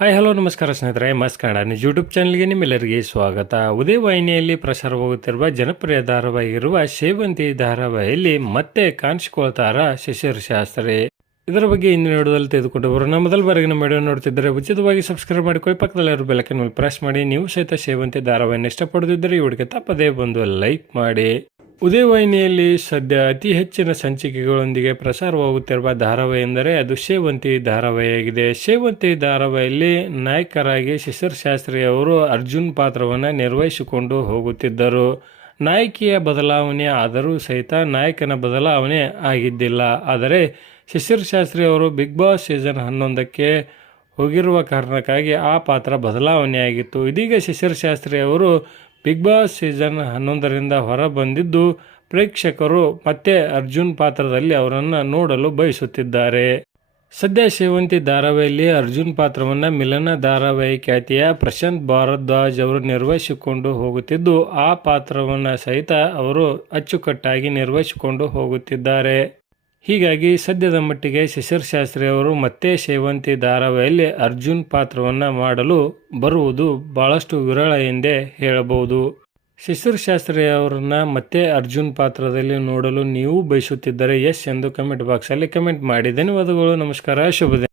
Hi hello ನಮಸ್ಕಾರ ಸ್ನೇಹಿತರೆ, ಮಸ್ತ್ ಕನ್ನಡ ನ್ಯೂಸ್ ಯೂಟ್ಯೂಬ್ ಚಾನಲ್ಗೆ ನಿಮ್ಮೆಲ್ಲರಿಗೆ ಸ್ವಾಗತ. ಉದಯ ವಾಹಿನಿಯಲ್ಲಿ ಪ್ರಸಾರವಾಗುತ್ತಿರುವ ಜನಪ್ರಿಯ ಧಾರಾವಾಹಿಯಿರುವ ಸೇವಂತಿ ಧಾರಾವಾಹಿಯಲ್ಲಿ ಮತ್ತೆ ಕಾಣಿಸಿಕೊಳ್ತಾರ ಶಿಶಿರ್ ಶಾಸ್ತ್ರಿ. ಇದರ ಬಗ್ಗೆ ಇಂದಿನ ವಿಡಿಯೋದಲ್ಲಿ ತೆಗೆದುಕೊಂಡು ಬರೋಣ. ಮೊದಲ ಬಾರಿಗೆ ನಮ್ಮ ವಿಡಿಯೋ ನೋಡ್ತಿದ್ದರೆ ಉಚಿತವಾಗಿ ಸಬ್ಸ್ಕ್ರೈಬ್ ಮಾಡಿಕೊಳ್ಳಿ, ಪಕ್ಕದಲ್ಲಿರೋ ಬೆಲ್ ಮೇಲೆ ಪ್ರೆಸ್ ಮಾಡಿ. ನೀವು ಸಹಿತ ಸೇವಂತಿ ಧಾರಾವಾಹಿಯನ್ನು ಇಷ್ಟಪಡುತ್ತಿದ್ದರೆ ಈ ವಿಡಿಯೋಗೆ ತಪ್ಪದೇ ಬಂದು ಲೈಕ್ ಮಾಡಿ. ಉದಯ ವಾಹಿನಿಯಲ್ಲಿ ಸದ್ಯ ಅತಿ ಹೆಚ್ಚಿನ ಸಂಚಿಕೆಗಳೊಂದಿಗೆ ಪ್ರಸಾರವಾಗುತ್ತಿರುವ ಧಾರಾವಾಹಿ ಎಂದರೆ ಅದು ಸೇವಂತಿ ಧಾರಾವಾಹಿಯಾಗಿದೆ. ಸೇವಂತಿ ಧಾರಾವಾಹಿಯಲ್ಲಿ ನಾಯಕರಾಗಿ ಶಿಶಿರ್ ಶಾಸ್ತ್ರಿ ಅವರು ಅರ್ಜುನ್ ಪಾತ್ರವನ್ನು ನಿರ್ವಹಿಸಿಕೊಂಡು ಹೋಗುತ್ತಿದ್ದರು. ನಾಯಕಿಯ ಬದಲಾವಣೆ ಆದರೂ ಸಹಿತ ನಾಯಕನ ಬದಲಾವಣೆ ಆಗಿದ್ದಿಲ್ಲ. ಆದರೆ ಶಿಶಿರ್ ಶಾಸ್ತ್ರಿ ಅವರು ಬಿಗ್ ಬಾಸ್ ಸೀಸನ್ 11ಕ್ಕೆ ಹೋಗಿರುವ ಕಾರಣಕ್ಕಾಗಿ ಆ ಪಾತ್ರ ಬದಲಾವಣೆಯಾಗಿತ್ತು. ಇದೀಗ ಶಿಶಿರ್ ಶಾಸ್ತ್ರಿ ಅವರು ಬಿಗ್ ಬಾಸ್ ಸೀಸನ್ 11ರಿಂದ ಹೊರ ಬಂದಿದ್ದು ಪ್ರೇಕ್ಷಕರು ಮತ್ತೆ ಅರ್ಜುನ್ ಪಾತ್ರದಲ್ಲಿ ಅವರನ್ನು ನೋಡಲು ಬಯಸುತ್ತಿದ್ದಾರೆ. ಸದ್ಯ ಸೇವಂತಿ ಧಾರಾವಾಹಿಯಲ್ಲಿ ಅರ್ಜುನ್ ಪಾತ್ರವನ್ನು ಮಿಲನ ಧಾರಾವಾಹಿ ಖ್ಯಾತಿಯ ಪ್ರಶಾಂತ್ ಭಾರದ್ವಾಜ್ ಅವರು ನಿರ್ವಹಿಸಿಕೊಂಡು ಹೋಗುತ್ತಿದ್ದು ಆ ಪಾತ್ರವನ್ನು ಸಹಿತ ಅವರು ಅಚ್ಚುಕಟ್ಟಾಗಿ ನಿರ್ವಹಿಸಿಕೊಂಡು ಹೋಗುತ್ತಿದ್ದಾರೆ. ಹೀಗಾಗಿ ಸದ್ಯದ ಮಟ್ಟಿಗೆ ಶಿಶಿರ್ ಶಾಸ್ತ್ರಿ ಅವರು ಮತ್ತೆ ಸೇವಂತಿ ಧಾರಾವಾಹಿಯಲ್ಲಿ ಅರ್ಜುನ್ ಪಾತ್ರವನ್ನು ಮಾಡಲು ಬರುವುದು ಬಹಳಷ್ಟು ವಿರಳ ಎಂದೇ ಹೇಳಬಹುದು. ಶಿಶಿರ್ ಶಾಸ್ತ್ರಿ ಅವರನ್ನ ಮತ್ತೆ ಅರ್ಜುನ್ ಪಾತ್ರದಲ್ಲಿ ನೋಡಲು ನೀವು ಬಯಸುತ್ತಿದ್ದರೆ ಎಸ್ ಎಂದು ಕಮೆಂಟ್ ಬಾಕ್ಸಲ್ಲಿ ಕಮೆಂಟ್ ಮಾಡಿ. ಧನ್ಯವಾದಗಳು. ನಮಸ್ಕಾರ. ಶುಭ ದಿನ.